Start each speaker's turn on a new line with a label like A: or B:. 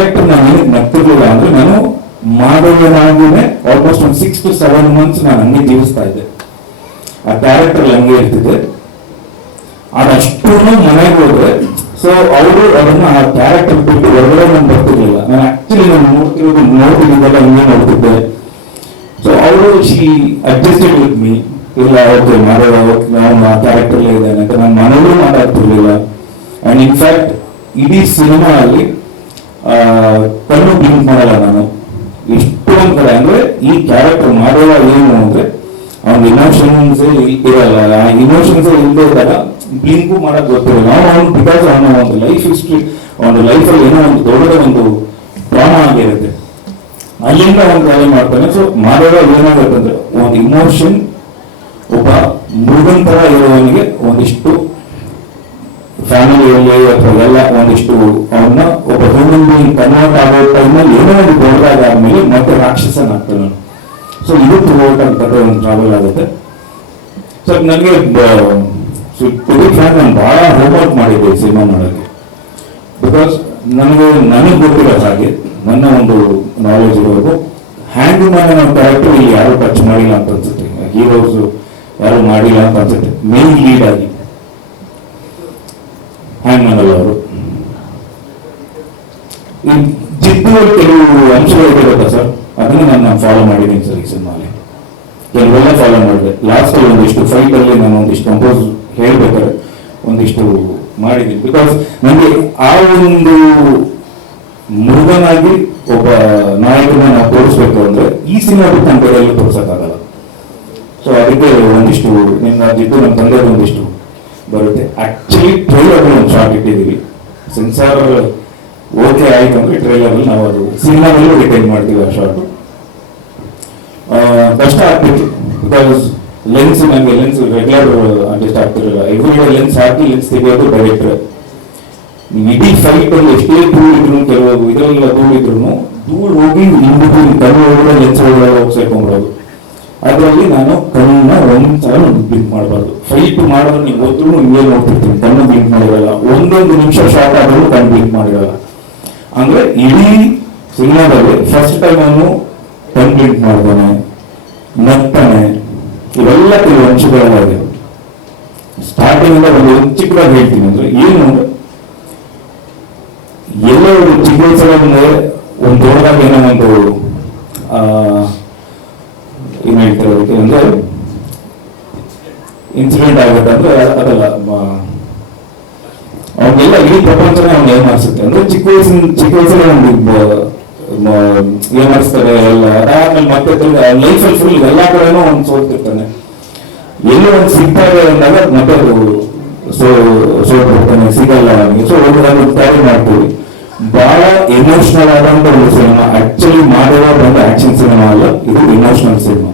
A: Character ನಾನು ಏನಕ್ಕೆ ನಗ್ತಿರ್ಲಿಲ್ಲ ಅಂದ್ರೆ ನಾನು ಮಾಡೋದಾಗಿನೇ ಆಲ್ಮೋಸ್ಟ್ ಒಂದು ಸಿಕ್ಸ್ ಟು ಸೆವೆನ್ ಮಂತ್ಸ್ ನಾನು ಹಂಗೆ ಜೀವಿಸ್ತಾ ಇದ್ದೆ. ಆ ಕ್ಯಾರೆಕ್ಟರ್ ಹಂಗೆ ಇರ್ತಿದೆ ಅದಷ್ಟು ಮನೆಗೆ ಹೋದ್ರೆ ಸೊ ಅವರು ಅದನ್ನ ಆ ಕ್ಯಾರೆಕ್ಟರ್ ಬಿಟ್ಟು ಹೊರಗಡೆ ನಾನು ಬರ್ತಿರ್ಲಿಲ್ಲ. ನಾನು ಆಕ್ಚುಲಿ ನಾನು ನೋಡ್ತಿರೋದು ನೋಡ್ತಿದ್ದೆಲ್ಲ ಹಿಂಗೆ ನೋಡ್ತಿದ್ದೆ. ಸೊ ಅವರು ಶಿ ಅಡ್ಜಸ್ಟೆಡ್ ವಿತ್ ಮೀ ಇಲ್ಲ ಓಕೆ ಮಾಡೋ ನಾನು ಆ ಕ್ಯಾರೆಕ್ಟರ್ ಇದ್ದಾನೆ. ಅಂತ ನಾನು ಮನೆಯಲ್ಲೂ ಮಾತಾಡ್ತಿರ್ಲಿಲ್ಲ. ಅಂಡ್ ಇನ್ಫ್ಯಾಕ್ಟ್ ಇಡೀ ಸಿನಿಮಾ ಅಲ್ಲಿ ಕಣ್ಣು ಬ್ಲಿಂಕ್ ಮಾಡಲ್ಲ ನಾನು. ಎಷ್ಟು ಕಡೆ ಅಂದ್ರೆ ಈ ಕ್ಯಾರೆಕ್ಟರ್ ಮಾಡುವ ಏನು ಅಂದ್ರೆ, ಅವ್ನ ಇಮೋಷನ್ಸ್ ಇರಲ್ಲ. ಇಮೋಷನ್ಸ್ ಇಲ್ಲದೆ ಇದ್ದಾಗ ಬ್ಲಿಂಕು ಮಾಡಕ್ ಗೊತ್ತಿರಲ್ಲ ನಾವು ಅವ್ನು ಬಿಕಾಸ್ ಅವನ ಒಂದು ಲೈಫ್ ಹಿಸ್ಟ್ರಿ ಅವನ ಲೈಫಲ್ಲಿ ಏನೋ ಒಂದು ದೊಡ್ಡ ಒಂದು ಡ್ರಾಮಾ ಆಗಿರುತ್ತೆ. ಅಲ್ಲಿಂದ ಒಂದು ಟ್ರಾವೆಲ್ ಮಾಡ್ತಾನೆ. ಸೊ ಮಾಡೋದ ಏನಾಗುತ್ತೆ ಅಂದ್ರೆ, ಒಂದು ಇಮೋಷನ್ ಒಬ್ಬ ಮೃಗನ್ ತರ ಇರುವವನಿಗೆ ಒಂದಿಷ್ಟು ಫ್ಯಾಮಿಲಿಯಲ್ಲಿ ಅಥವಾ ಎಲ್ಲ ಒಂದಿಷ್ಟು ಅವನ್ನ ಬೀಯಿಂಗ್ ಕನ್ವರ್ಟ್ ಆಗೋ ಟೈಮಲ್ಲಿ ಏನೋ ಒಂದು ದೊಡ್ಡದಾದ ಆದ್ಮೇಲೆ ಮತ್ತೆ ರಾಕ್ಷಸನಾಗ್ತಾನೆ ಸೊ ಇದು ಥ್ರೂಔಟ್ ಅಂತ ಒಂದು ಟ್ರಾವೆಲ್ ಆಗುತ್ತೆ. ಸೊ ನನಗೆ ನಾನು ಬಹಳ ಹೋಮ್ವರ್ಕ್ ಮಾಡಿದ್ದೆ ಸಿನಿಮಾ ಮಾಡೋಕ್ಕೆ ಬಿಕಾಸ್ ನನಗೆ ನನಗೆ ಗೊತ್ತಿರೋ ಹಾಗೆ, ನನ್ನ ಒಂದು ನಾಲೆಜ್ ಇರೋದು ಹ್ಯಾಂಡ್ ಮ್ಯಾನ್ ಅನ್ನೋ ಕ್ಯಾರೆಕ್ಟರ್ ಇಲ್ಲಿ ಯಾರು ಟಚ್ ಮಾಡಿಲ್ಲ ಅಂತ ಅನ್ಸುತ್ತೆ. ಹೀರೋಸ್ ಯಾರು ಮಾಡಿಲ್ಲ ಅಂತ ಅನ್ಸುತ್ತೆ. ಮೇನ್ ಲೀಡ್ ಆಗಿ ಹ್ಯಾಂಡ್ ಮ್ಯಾನ್ ಅಲ್ಲ ಅವರು ಈ ಜಿದ್ದುವಲ್ಲಿ ಕೆಲವು ಅಂಶಗಳು ಸರ್? ಅದನ್ನು ನಾನು ಫಾಲೋ ಮಾಡಿದ್ದೀನಿ ಸರ್ ಈ ಸಿನಿಮಾಲಿ. ಕೆಲವೆಲ್ಲ ಫಾಲೋ ಮಾಡಿದೆ. ಲಾಸ್ಟ್ ಅಲ್ಲಿ ಒಂದಿಷ್ಟು ಫೈಟ್ ಅಲ್ಲಿ ನಾನು ಒಂದಿಷ್ಟು ಕಂಪೋಸ್ ಹೇಳ್ಬೇಕಾದ್ರೆ ಒಂದಿಷ್ಟು ಮಾಡಿದ್ದೀನಿ. ಬಿಕಾಸ್ ನನಗೆ ಆ ಒಂದು ಮೃಗನಾಗಿ ಒಬ್ಬ ನಾಯಕನ ನಾವು ತೋರಿಸ್ಬೇಕು ಅಂದ್ರೆ ಈ ಸಿನಿಮಾ ಬಿಟ್ಟು ತೋರ್ಸಕ್ಕಾಗಲ್ಲ. ಸೊ ಅದಕ್ಕೆ ಒಂದಿಷ್ಟು ನಿಮ್ಮ ಜಿದ್ದು ನಮ್ಮ ತಂದೆ ಒಂದಿಷ್ಟು ಬರುತ್ತೆ. ಆಕ್ಚುಲಿ ಟ್ರೈಲರ್ ಒಂದು ಶಾರ್ಟ್ ಇಟ್ಟಿದ್ದೀವಿ. ಸೆನ್ಸಾರ್ ಓಕೆ ಆಯ್ತು ಅಂದ್ರೆ ಟ್ರೈಲರ್ ನಾವು ಅದು ಸಿನಿಮಾದಲ್ಲೂ ಡಿಪೆಂಡ್ ಮಾಡ್ತೀವಿ ಆ ಶಾರ್ಟ್ ಕಷ್ಟ ಆಗ್ತಿತ್ತು ಬಿಕಾಸ್ ಲೆನ್ಸ್ ನಮಗೆ ಲೆನ್ಸ್ ರೆಗ್ಯುಲರ್ ಅಡ್ಜಸ್ಟ್ ಆಗ್ತಿರಲ್ಲ. ಎವ್ರಿ ಡೇ ಲೆನ್ಸ್ ಹಾಕಿ ಲೆನ್ಸ್ ತೆಗೆಯೋದು ಡೈರೆಕ್ಟರ್ ಇಡೀ ಫೈಟ್ ಅಲ್ಲಿ ಎಷ್ಟೇ ಧೂಳು ಇದ್ರು ಕೆಲವು ಇದರಲ್ಲ ಧೂಳು ಇದ್ರು ಧೂಳು ಹೋಗಿ ಇಂದು ಕಣ್ಣು ಲೆನ್ಸ್ ಒಳಗಡೆ ಹೋಗಿ ಸೇರ್ಕೊಂಡ್ಬಿಡೋದು ಅದರಲ್ಲಿ ನಾನು ಕಣ್ಣನ್ನ ಒಂದ್ಸಲ ಬ್ಲಿಂಕ್ ಮಾಡಬಾರ್ದು. ಫೈಟ್ ಮಾಡಿದ್ರೆ ನೀವು ಓದ್ರು ಹಿಂಗೆ ನೋಡ್ತಿರ್ತೀನಿ. ಕಣ್ಣು ಬ್ಲಿಂಕ್ ಮಾಡಿರಲ್ಲ. ಒಂದೊಂದು ನಿಮಿಷ ಶಾರ್ಟ್ ಆದರೂ ಕಣ್ಣು ಬ್ಲಿಂಕ್ ಮಾಡಿರಲ್ಲ. ಅಂದ್ರೆ ಇಡೀ ಸಿನಿಮಾದಲ್ಲಿ ಫಸ್ಟ್ ಟೈಮ್ ಅವನು ಪೆನ್ ಡ್ರಿಂಕ್ ಮಾಡ್ತಾನೆ, ನಗ್ತಾನೆ, ಇವೆಲ್ಲ ಕೆಲವು ಅಂಶಗಳಾಗಿದೆ ಸ್ಟಾರ್ಟಿಂಗ್ ಒಂದು ಚಿಕ್ಕದಾಗಿ ಹೇಳ್ತೀನಿ ಅಂದ್ರೆ ಏನು ಎಲ್ಲೋ ಒಂದು ಚಿಕ್ಕ ವಯಸ್ಸಲ್ಲಿ ಒಂದು ದೊಡ್ಡದಾಗಿ ಏನೋ ಒಂದು ಏನ್ ಹೇಳ್ತಾರೆ ಅದಕ್ಕೆ ಅಂದ್ರೆ ಇನ್ಸಿಡೆಂಟ್ ಆಗುತ್ತೆ ಅಂದ್ರೆ ಅದಲ್ಲ ಅವನಿಗೆಲ್ಲ ಇಡೀ ಪ್ರಪಂಚನೇ ಅವ್ನು ಏನ್ ಅಂದ್ರೆ ಚಿಕ್ಕ ವಯಸ್ಸಿನ, ಚಿಕ್ಕ ವಯಸ್ಸಲ್ಲಿ ಒಂದು ಏಮಾರಿಸ್ತಾರೆ ಎಲ್ಲ, ಅದಾದ್ಮೇಲೆ ಮತ್ತೆ ಲೈಫಲ್ಲಿ ಫುಲ್ ಎಲ್ಲಾ ಕಡೆನೂ ಅವ್ನು ಸೋಲ್ತಿರ್ತಾನೆ ಎಲ್ಲೋ ಒಂದು ಸಿಗ್ತಾರೆ ಅಂದಾಗ ಮತ್ತೆ ಸೋ ಸೊ ಸೋಲ್ಬಿಡ್ತಾನೆ ಸಿಗಲ್ಲ ಅವನಿಗೆ ಸೊ ಒಂದು ತಯಾರಿ ಮಾಡ್ತೀವಿ. ಬಹಳ ಎಮೋಷನಲ್ ಆದಂತ ಒಂದು ಸಿನಿಮಾ ಆಕ್ಚುಲಿ ಮಾಡುವ ಒಂದು ಆಕ್ಷನ್ ಸಿನಿಮಾ ಅಲ್ಲ, ಇದು ಇಮೋಷನಲ್ ಸಿನಿಮಾ